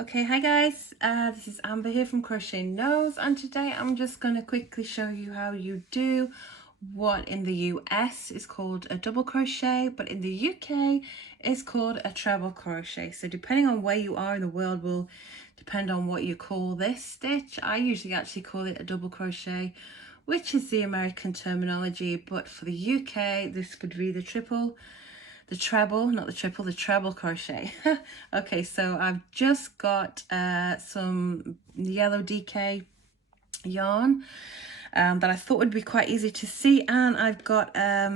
Okay, hi guys, this is Amber here from Crochet Knows, and today I'm just going to quickly show you how you do what in the US is called a double crochet, but in the UK is called a treble crochet. So depending on where you are in the world will depend on what you call this stitch. I usually actually call it a double crochet, which is the American terminology, but for the UK this could be the treble, not the triple, the treble crochet. Okay, so I've just got some yellow DK yarn that I thought would be quite easy to see, and I've got a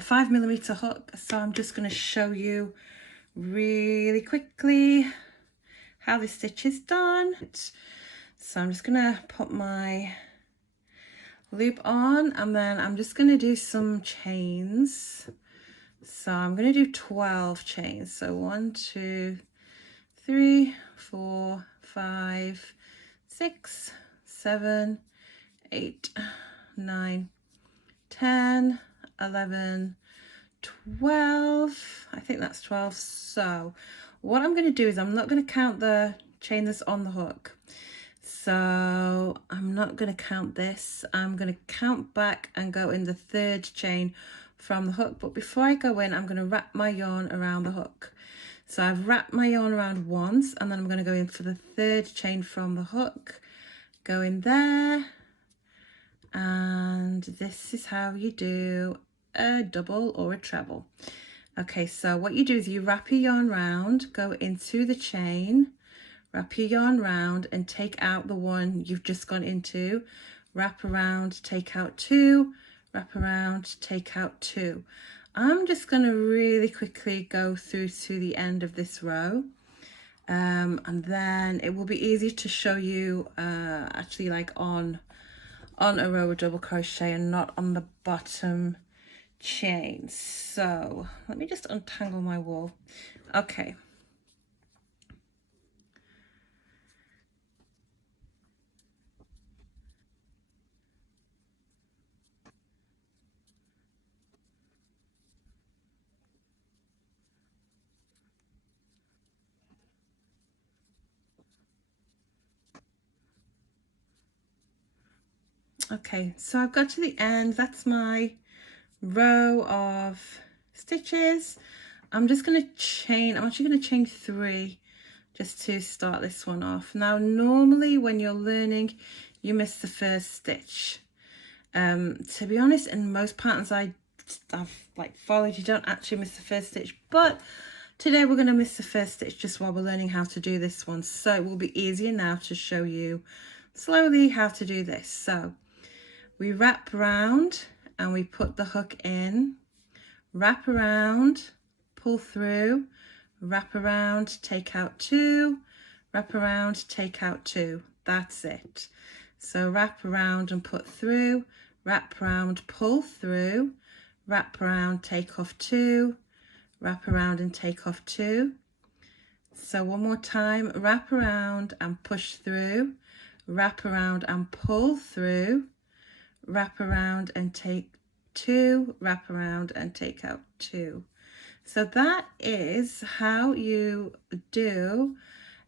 5mm hook, so I'm just going to show you really quickly how this stitch is done. So I'm just going to put my loop on, and then I'm just going to do some chains. So I'm going to do 12 chains. So 1, 2, 3, 4, 5, 6, 7, 8, 9, 10, 11, 12. I think that's 12. So what I'm going to do is I'm not going to count the chain that's on the hook. So I'm not going to count this. I'm going to count back and go in the third chain from the hook, but before I go in, I'm going to wrap my yarn around the hook. So I've wrapped my yarn around once, and then I'm going to go in for the third chain from the hook, go in there, and this is how you do a double or a treble. Okay, so what you do is you wrap your yarn round, go into the chain, wrap your yarn round and take out the one you've just gone into, wrap around, take out 2, wrap around, take out 2. I'm just going to really quickly go through to the end of this row, and then it will be easy to show you actually like on a row of double crochet and not on the bottom chain. So let me just untangle my wool. Okay. Okay, so I've got to the end. That's my row of stitches. I'm just going to chain, I'm actually going to chain 3 just to start this one off. Now normally when you're learning you miss the first stitch. To be honest, in most patterns I've like followed, you don't actually miss the first stitch, but today we're going to miss the first stitch just while we're learning how to do this one, so it will be easier now to show you slowly how to do this. So we wrap around and we put the hook in, wrap around, pull through, wrap around, take out 2, wrap around, take out 2. That's it. So wrap around and put through, wrap around, pull through, wrap around, take off 2, wrap around and take off 2. So one more time, wrap around and push through, wrap around and pull through, wrap around and take 2, wrap around and take out 2. So that is how you do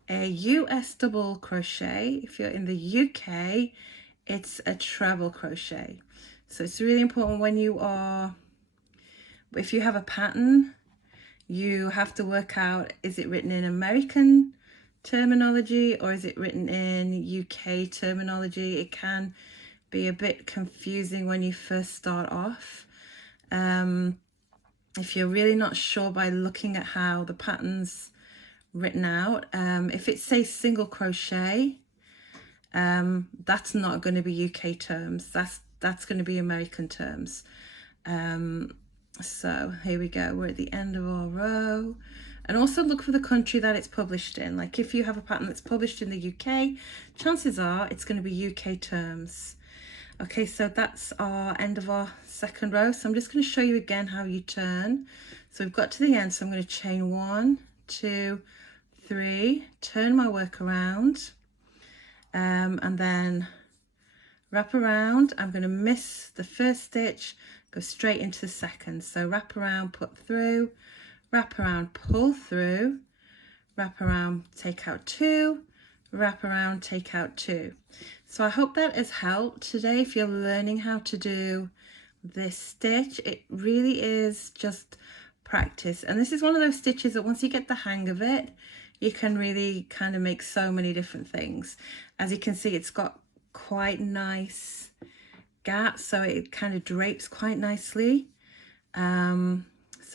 a US double crochet. If you're in the UK, it's a treble crochet. So it's really important when you are, if you have a pattern, you have to work out, is it written in American terminology or is it written in UK terminology? It can be a bit confusing when you first start off. If you're really not sure by looking at how the pattern's written out, if it says single crochet, that's not going to be UK terms, that's going to be American terms. So here we go, we're at the end of our row. And also look for the country that it's published in. Like if you have a pattern that's published in the UK, chances are it's going to be UK terms. Okay, so that's our end of our second row. So I'm just going to show you again how you turn. So we've got to the end, so I'm going to chain 1, 2, 3, turn my work around, and then wrap around. I'm going to miss the first stitch, go straight into the second. So wrap around, put through, wrap around, pull through, wrap around, take out 2, wrap around, take out 2. So I hope that has helped today if you're learning how to do this stitch. It really is just practice, and this is one of those stitches that once you get the hang of it, you can really kind of make so many different things. As you can see, it's got quite nice gaps, so it kind of drapes quite nicely. So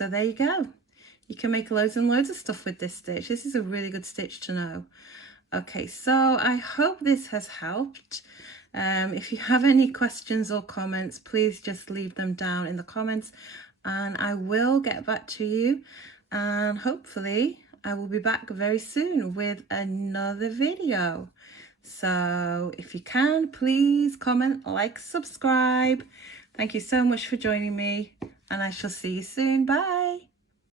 there you go. You can make loads and loads of stuff with this stitch. This is a really good stitch to know. Okay, so I hope this has helped. If you have any questions or comments, please just leave them down in the comments and I will get back to you, and hopefully I will be back very soon with another video. So if you can, please comment, like, subscribe. Thank you so much for joining me, and I shall see you soon. Bye.